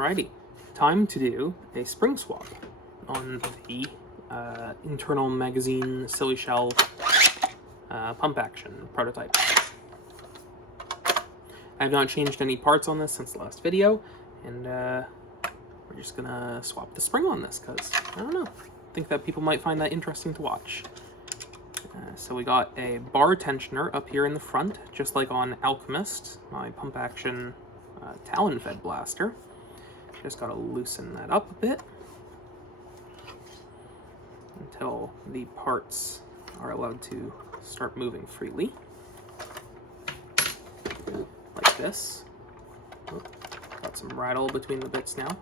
Alrighty, time to do a spring swap on the internal magazine silly shell pump action prototype. I have not changed any parts on this since the last video, and we're just gonna swap the spring on this because I don't know, I think that people might find that interesting to watch. So we got a bar tensioner up here in the front, just like on Alchemist, my pump action Talon fed blaster. Just gotta loosen that up a bit until the parts are allowed to start moving freely. Like this. Oh, got some rattle between the bits now,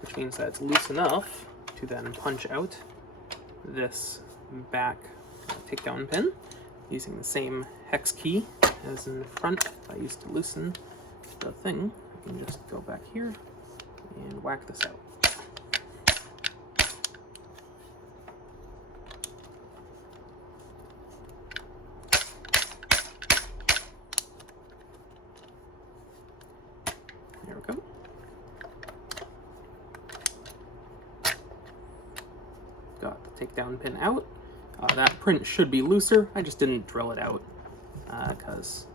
which means that it's loose enough to then punch out this back takedown pin using the same hex key as in the front I used to loosen the thing. I can just go back here and whack this out. There we go. Got the takedown pin out. That print should be looser. I just didn't drill it out because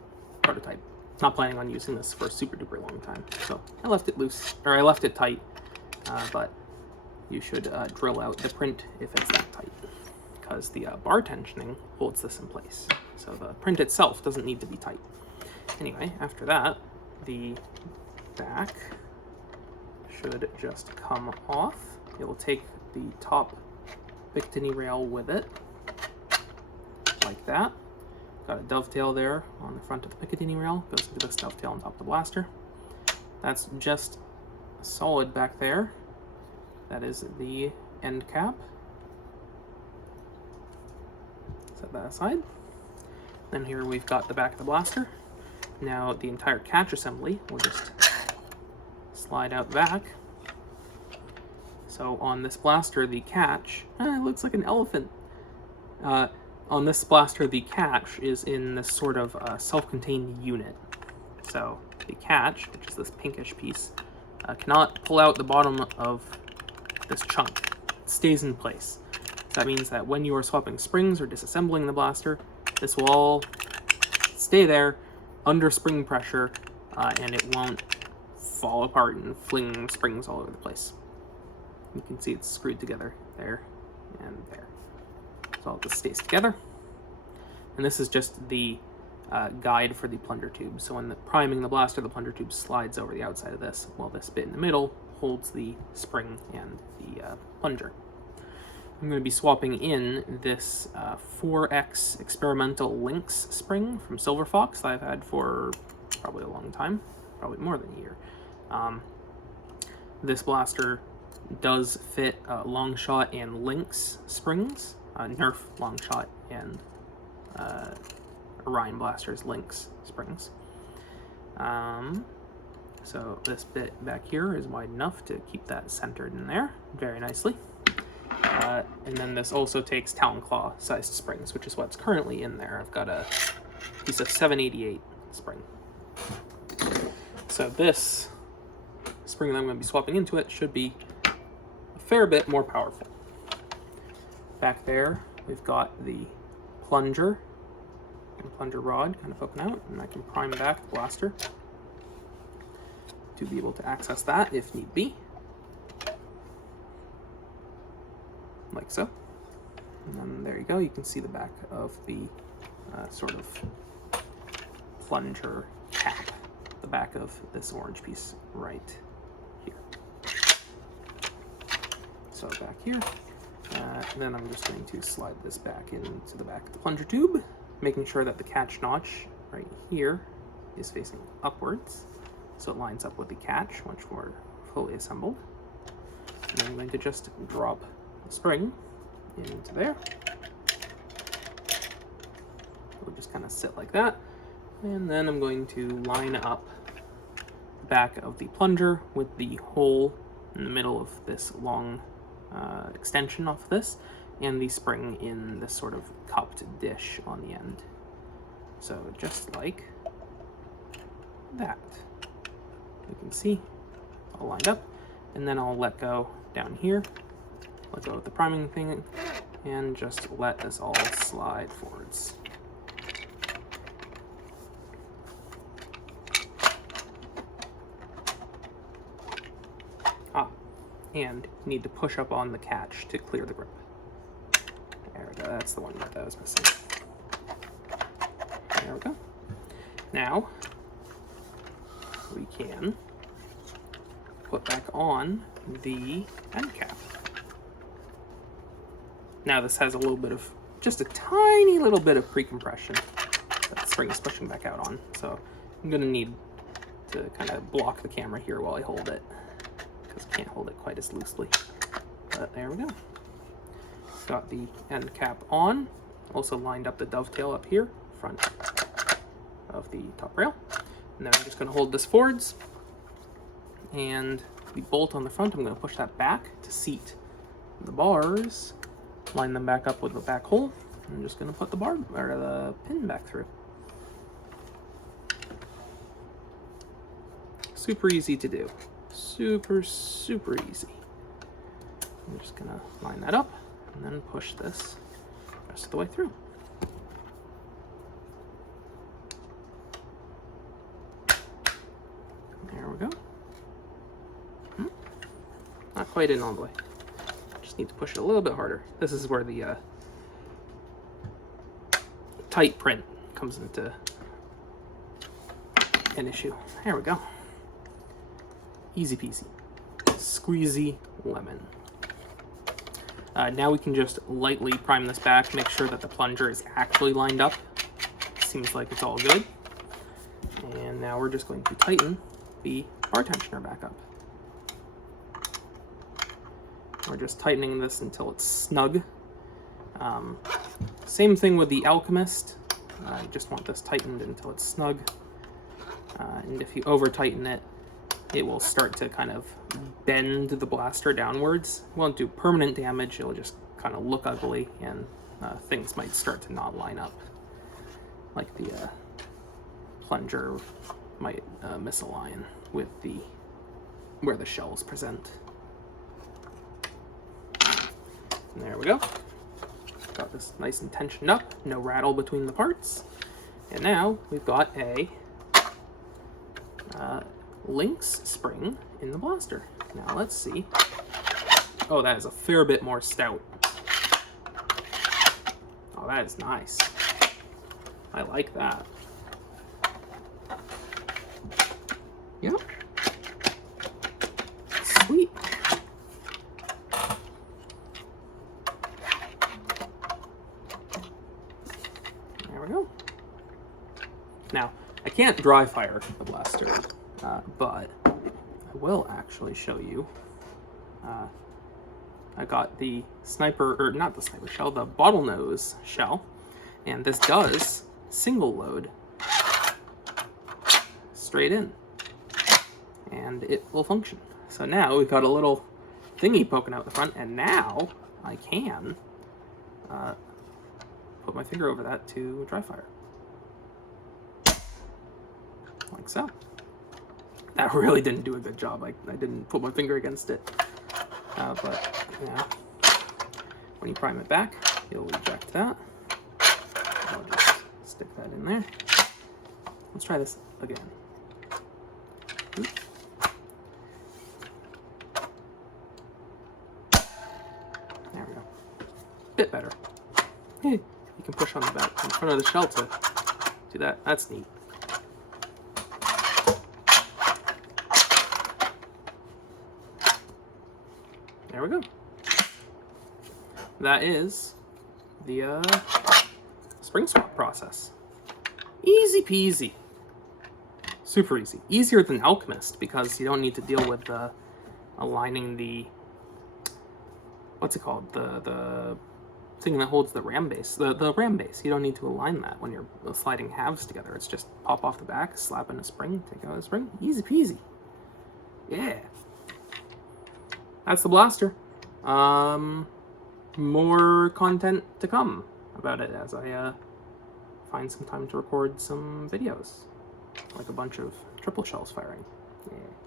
prototype. Not planning on using this for a super duper long time, so I left it loose, or I left it tight. But you should drill out the print if it's that tight, because the bar tensioning holds this in place. So the print itself doesn't need to be tight. Anyway, after that, the back should just come off. It will take the top Picatinny rail with it, like that. Got a dovetail there on the front of the Picatinny rail, goes into this dovetail on top of the blaster. That's just solid back there. That is the end cap. Set that aside. Then here we've got the back of the blaster. Now the entire catch assembly will just slide out back. So on this blaster, the catch, it looks like an elephant. On this blaster, the catch is in this sort of self-contained unit. So the catch, which is this pinkish piece, cannot pull out the bottom of this chunk. It stays in place. So that means that when you are swapping springs or disassembling the blaster, this will all stay there under spring pressure, and it won't fall apart and fling springs all over the place. You can see it's screwed together there and there. So all this stays together. And this is just the guide for the plunger tube. So when priming the blaster, the plunger tube slides over the outside of this, while this bit in the middle holds the spring and the plunger. I'm going to be swapping in this 4X experimental Lynx spring from Silver Fox that I've had for probably a long time, probably more than a year. This blaster does fit Longshot and Lynx springs, Nerf Longshot and Orion Blaster's Lynx springs. So this bit back here is wide enough to keep that centered in there very nicely. And then this also takes Talon Claw sized springs, which is what's currently in there. I've got a piece of 788 spring. So this spring that I'm going to be swapping into it should be a fair bit more powerful. Back there, we've got the plunger and plunger rod kind of poking out, and I can prime back the blaster to be able to access that if need be. Like so. And then there you go, you can see the back of the sort of plunger cap, the back of this orange piece right here. So back here, then I'm just going to slide this back into the back of the plunger tube, making sure that the catch notch right here is facing upwards, so it lines up with the catch once we're fully assembled. And then I'm going to just drop the spring into there. It'll just kind of sit like that. And then I'm going to line up the back of the plunger with the hole in the middle of this long extension off of this, and the spring in this sort of cupped dish on the end. So just like that. you can see it's all lined up. And then I'll let go down here, let go of the priming thing, and just let this all slide forwards. And need to push up on the catch to clear the grip. There we go, that's the one that I was missing. There we go. Now, we can put back on the end cap. Now this has a little bit of, just a tiny little bit of pre-compression that spring is pushing back out on. So I'm gonna need to kind of block the camera here while I hold it, because I can't hold it quite as loosely. But there we go. Got the end cap on. Also lined up the dovetail up here, front of the top rail. And then I'm just gonna hold this forwards. And the bolt on the front, I'm gonna push that back to seat the bars. Line them back up with the back hole. I'm just gonna put the bar, or the pin back through. Super easy to do. Super, super easy. I'm just gonna line that up and then push this the rest of the way through. There we go. Not quite in all the way. Just need to push it a little bit harder. This is where the tight print comes into an issue. There we go. Easy peasy. Squeezy lemon. Now we can just lightly prime this back, make sure that the plunger is actually lined up. Seems like it's all good. And now we're just going to tighten the bar tensioner back up. We're just tightening this until it's snug. Same thing with the Alchemist. You just want this tightened until it's snug. And if you over tighten it, it will start to kind of bend the blaster downwards. It won't do permanent damage, it'll just kind of look ugly, and things might start to not line up. Like the plunger might misalign with where the shells present. And there we go. Got this nice and tensioned up, no rattle between the parts. And now we've got a Lynx spring in the blaster. Now let's see. Oh, that is a fair bit more stout. Oh, that is nice. I like that. Yep. Sweet. There we go. Now, I can't dry fire the blaster, but I will actually show you. I got the sniper, or not the sniper shell, the bottlenose shell, and this does single load straight in, and it will function. So now we've got a little thingy poking out the front, and now I can put my finger over that to dry fire. Like so. That really didn't do a good job. I didn't put my finger against it. But, yeah, when you prime it back, you'll eject that. I'll just stick that in there. Let's try this again. Oops. There we go. Bit better. You can push on the back in front of the shell to do that. That's neat. There we go. That is the spring swap process. Easy peasy. Super easy. Easier than Alchemist because you don't need to deal with aligning the, what's it called? The thing that holds the ram base. The ram base. You don't need to align that when you're sliding halves together. It's just pop off the back, slap in a spring, take out a spring. Easy peasy. Yeah. That's the blaster. More content to come about it as I find some time to record some videos, like a bunch of triple shells firing. Yeah.